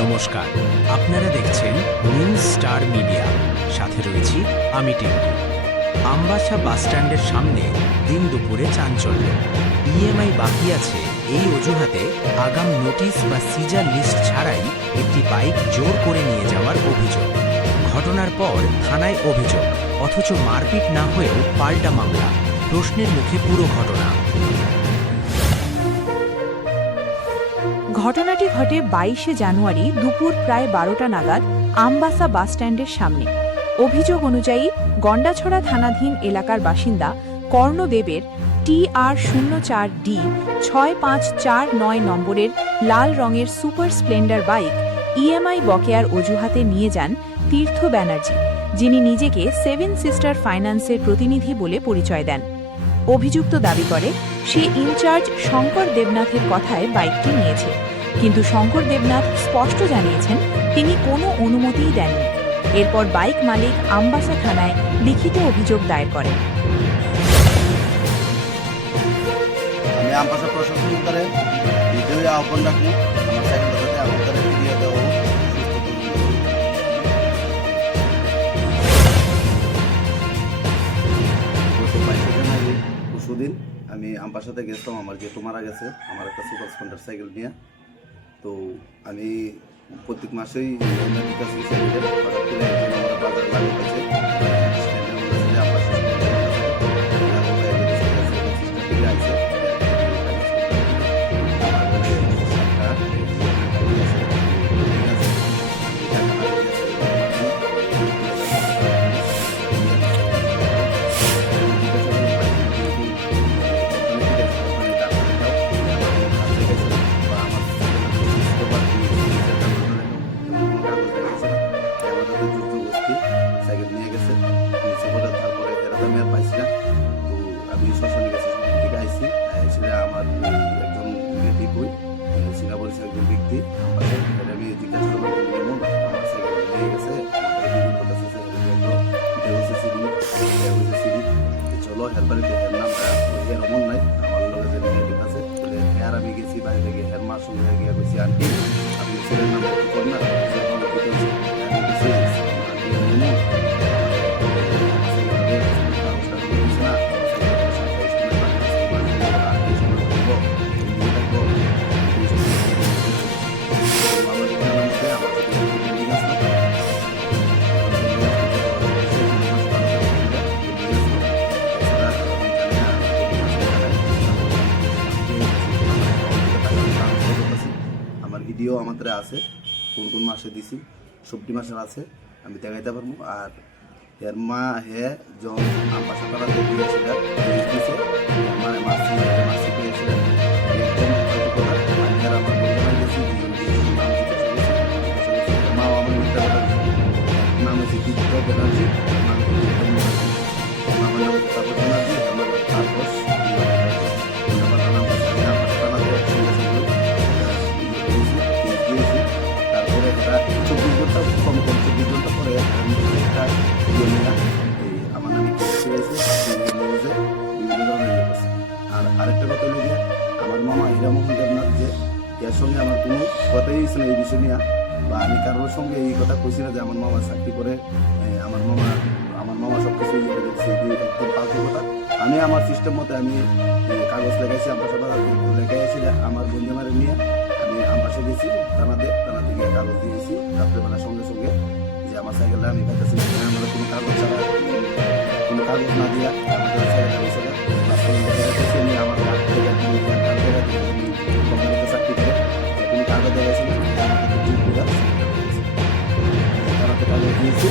নমস্কার, আপনারা দেখছেন নিউজ স্টার মিডিয়া, সাথে রয়েছি আমি টিঙ্কু। আমবাসা বাসস্ট্যান্ডের সামনে দিন দুপুরে চাঞ্চল্য। ইএমআই বাকি আছে এই অজুহাতে আগাম নোটিশ বা সিজার লিস্ট ছাড়াই একটি বাইক জোর করে নিয়ে যাওয়ার অভিযোগ। ঘটনার পর থানায় অভিযোগ, অথচ মারপিট না হয়েও পাল্টা মামলা। প্রশ্নের মুখে পুরো ঘটনা। ঘটনাটি ঘটে 22শে জানুয়ারি দুপুর প্রায় 12টা নাগাদ আমবাসা বাসস্ট্যান্ডের সামনে। অভিযোগ অনুযায়ী গন্ডাছড়া থানাধীন এলাকার বাসিন্দা কর্ণদেবের TR04D 6549 নম্বরের লাল রঙের সুপার স্প্লেন্ডার বাইক ইএমআই বকেয়ার অজুহাতে নিয়ে যান তীর্থ ব্যানার্জি, যিনি নিজেকে সেভেন সিস্টার ফাইন্যান্সের প্রতিনিধি বলে পরিচয় দেন। অভিযুক্ত দাবি করে সে ইনচার্জ শঙ্কর দেবনাথের কথায় বাইকটি নিয়েছে, কিন্তু শঙ্কর দেবনাথ স্পষ্ট জানিয়েছেন তিনি কোনো অনুমতিই দেননি। এরপর বাইক মালিক আমবাসা থানায় লিখিত অভিযোগ দায়ের করেন। আমি আমবাসা প্রশাসন করে দ্বিতীয় আহ্বান রাখি আমার সাইকেলটাতে আমাদের ফিরিয়ে দেওয়া হোক। পরশুদিন আমি আমবাসাতে গেছিলাম, আমার যেহেতু মারা গেছে আমার একটা সুপার স্প্লেন্ডার সাইকেল নিয়ে। তো আমি প্রত্যেক মাসেই সাইকেল নিয়ে গেছে তারপরে এরা তো আমি আর পাইছি না। তো আমি শ্মশানে গেছি, শ্মশান থেকে আইসি এসে আমার একজন রিলেটিভ হই সিঙ্গাপুরের একজন ব্যক্তি আমি জিজ্ঞাসা করলাম কেমন আমার সাইকেল নিয়ে গেছে, চলো হেল্পারে হের নামটা রমন নাই আমার লোকের যে রিলেটিভ আছে বলে হেয়ার আমি গেছি বাইরে থেকে হের মার সঙ্গে গিয়ে গেছি আন্টি আপনি ছেলের নাম একটু কর না ভিডিও আমাদের আছে কোন কোন মাসে দিছি, 60 মাসের আছে, আমি দেখাইতে পারবো। আর এর মা হে যখন আমবাসা করাতে গিয়েছিল মানে মাসি মাসি পেয়েছিলেন একদম আমার বন্ধুরা গেছি মাও আমার মিথ্যা কথা নাম হচ্ছে তীর্থ ব্যানার্জি, আমার নাম তাপস ব্যানার্জি, আমার তাপস তারপরে এরা 24 ঘন্টা কম 24 ঘন্টা পরে একটা আমার নামে নিউজে বিভিন্ন ধরনের আছে। আর আরেকটা কথা হলো যে আমার মামা হীরামোহন দেবনাথ যে এর সঙ্গে আমার কোনো কথাই ছিল এই বিষয় নিয়ে, বা আমি কারোর সঙ্গে এই কথা কইছি না যে আমার মামা চাকরি করে আমার মামা সব কিছু একদম ফালতু কথা। আমি আমার সিস্টেম মতো আমি কাগজ লেখাইছি, আমার সব লেখাইছি আমার বন্ধুমারে নিয়ে আমি আমবাসা গেছি থানা থেকে কাগজ দিয়েছি রাত্রেবেলা সঙ্গে সঙ্গে যে আমার সাইকেলটা আমি খাইতেছি আমরা কোনো কাগজ ছাড়া কোনো কাগজ না দিয়া আমাদের সাইকেল হয়েছিল আমি আমার কোম্পানিতে চাকরি করে কোনো কাগজ দেওয়া গেছে না আমাকে থানাতে কাগজ দিয়েছি